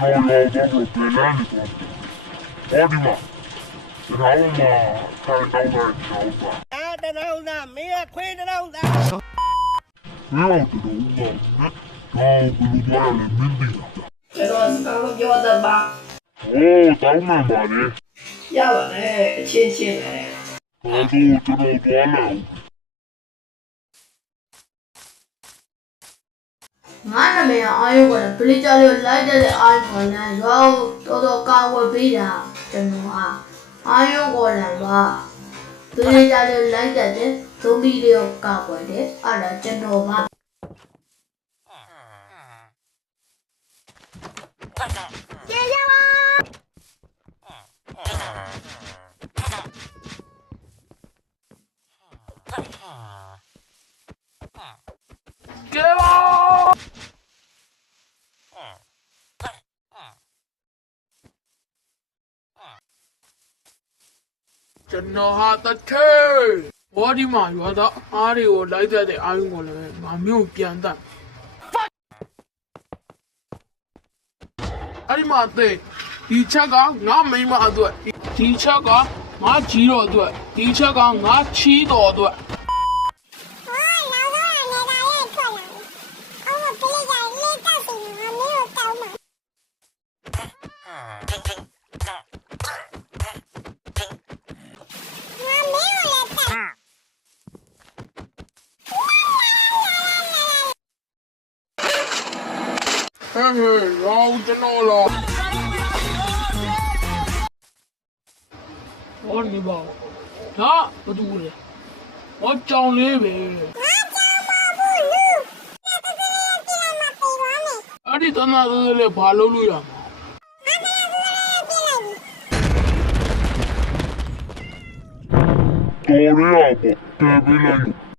ကျွန်တော်ရောတော့ပြန်လာနေတော့အော်ဒီမှာကျွန်တော်မှခိုင်တောင်းတဲ့ကျောင်းပါတရောင်းသားမင်းခွေးတရောင်းသားမင်းတို့တော့တော့ဘလူးသွားရလေမင်းဒီကျွန်တော်စကားမပြောတတ်ပါโอ้တောင်းမှန်ပါလေရပါနဲ့အချင်းချင်းပဲဒါဆိုကျွန်တော်သွားလာငါနာမည်အာယုကလည်းပလီဂျာလေးလိုက်တဲ့အာယုကလည်းရောတော်တော်ကောင်းဝပေးတာကျွန်တော်ဟာအာယုကလည်းပါပလီဂျာလေးလိုက်တဲ့သုံးပြီးလေးကောက်ွယ်တယ်အဲ့ဒါကျွန်တော်ပါကျေရပါကျေပါကျွန်တော်ဟာတထဲဘောဒီမှာရွာသားအားတွေကိုလိုက်တဲ့အာယုံကိုလည်းငါမျိုးပြန်တတ်အဲ့ဒီမှာတဲ့ဒီချက်ကငါမိမအတွက်ဒီချက်ကငါကြီးတော်အတွက်ဒီချက်ကငါချီးတော်အတွက်ဟဲ့ရောကျွန်တော်လာဟောနေပါဟာဘာတူလဲဟောကြောင်လေးပဲအဲ့ဒီတနာလေးဘာလုပ်လို့ရမှာတော်ရအောင်ပေါ့တဲပေးလိုက်